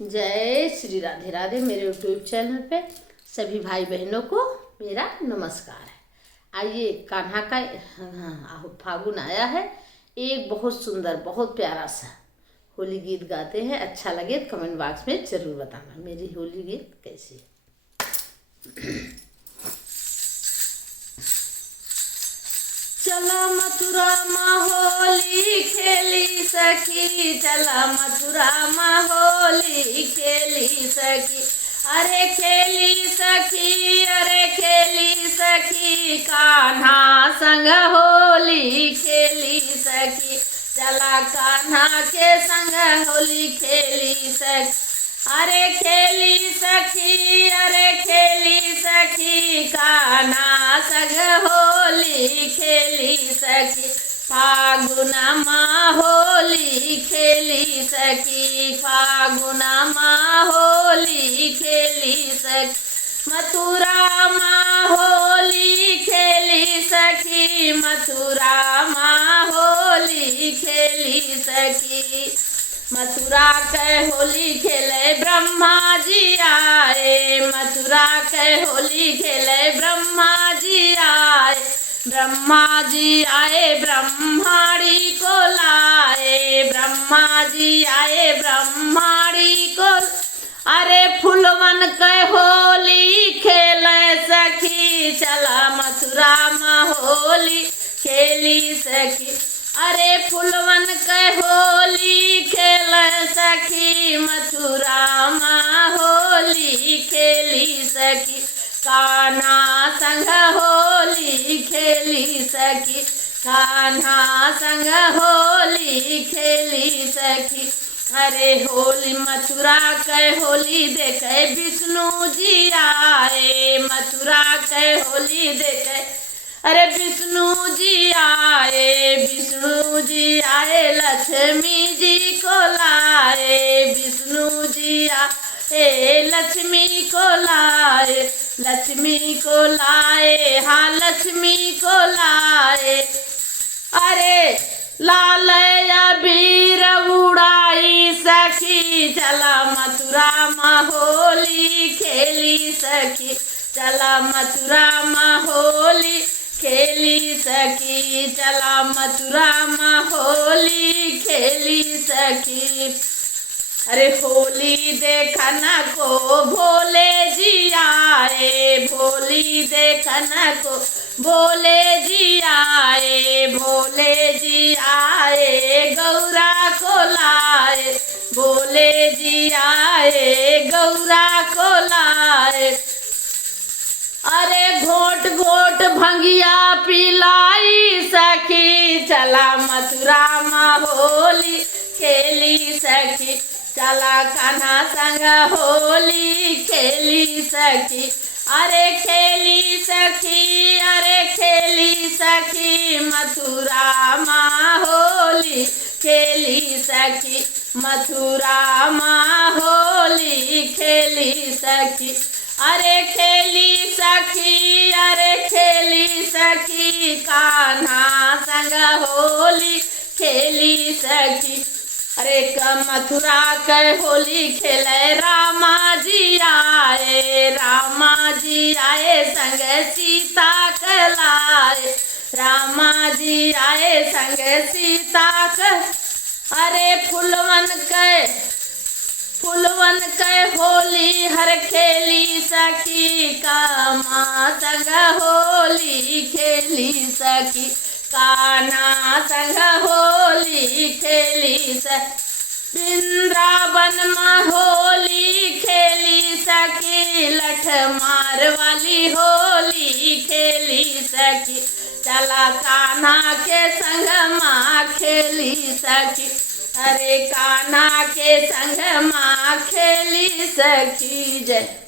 जय श्री राधे राधे। मेरे YouTube channel पे सभी भाई बहनों को मेरा नमस्कार है। आइए, कान्हा का फागुन आया है, एक बहुत सुंदर बहुत प्यारा सा होली गीत गाते हैं। अच्छा लगे तो कमेंट बॉक्स में जरूर बताना मेरी होली गीत कैसी है। चला मथुरा माँ होली खेली सखी, चला मथुरा माँ होली खेली सखी। अरे खेली सखी, अरे खेली सखी, कान्हा संग होली खेली सखी। चला कान्हा के संग होली खेली सखी। अरे खेली सखी, अरे खेली सखी, कान्हा संग होली खेली सखी। फागुन माँ होली खेली सखी, फागुन माँ होली खेली सखी। मथुरा माँ होली खेली सखी, मथुरा माँ होली खेली सखी। मथुरा के होली खेले ब्रह्मा जी आए, मथुरा के होली खेले ब्रह्मा जी आए। ब्रह्मा जी आए ब्रह्माणी को लाए, ब्रह्मा जी आए ब्रह्माणी को। अरे फुलवन के होली खेले सखी, चला मथुरा माँ होली खेली सखी। अरे फुलवन के होली खेले सखी, मथुरा माँ होली खेली सखी। कान्हा संग होली खेली सखी, कान्हा संग होली खेली सखी। अरे होली मथुरा के होली देखे विष्णु जी आए, मथुरा के होली देखे। अरे विष्णु जी आए, विष्णु जी आए लक्ष्मी जी को लाए, विष्णु जी आए लक्ष्मी को लाए, लक्ष्मी को लाए, हाँ लक्ष्मी को लाए। अरे लाल अबीर उड़ाई सखी, चला मथुरा माँ होली खेली सखी। चला मथुरा माँ होली खेली सखी, चला मथुरा माँ होली खेली सखी। अरे होली देखना को भोले जी आए, भोली देखना को भोले जी आए, भोले जी आए गौरा को लाए, भोले जी आए गौरा को लाए। अरे घोट घोट भंगिया पिलाई सखी, चला मथुरा माँ होली खेली सखी। चला कान्हा संग होली खेली सखी। अरे खेली सखी, अरे खेली सखी, मथुरा माँ होली खेली सखी, मथुरा माँ होली खेली सखी। अरे खेली सखी, अरे खेली सखी, कान्हा संग होली खेली सखी। अरे मथुरा के होली खेले रामा जी आए, रामा जी आए संग सीता के लाए, रामा जी आए संग सीता के। अरे फुलवन के होली हर खेली सखी, कान्हा संग होली खेली सखी, कान्हा संग होली खेली सखी। वृंदावन में होली खेली सखी, लठ मार वाली होली खेली सखी। चला कान्हा के संग माँ खेली सखी, अरे कान्हा के संग माँ खेली सखी। जय।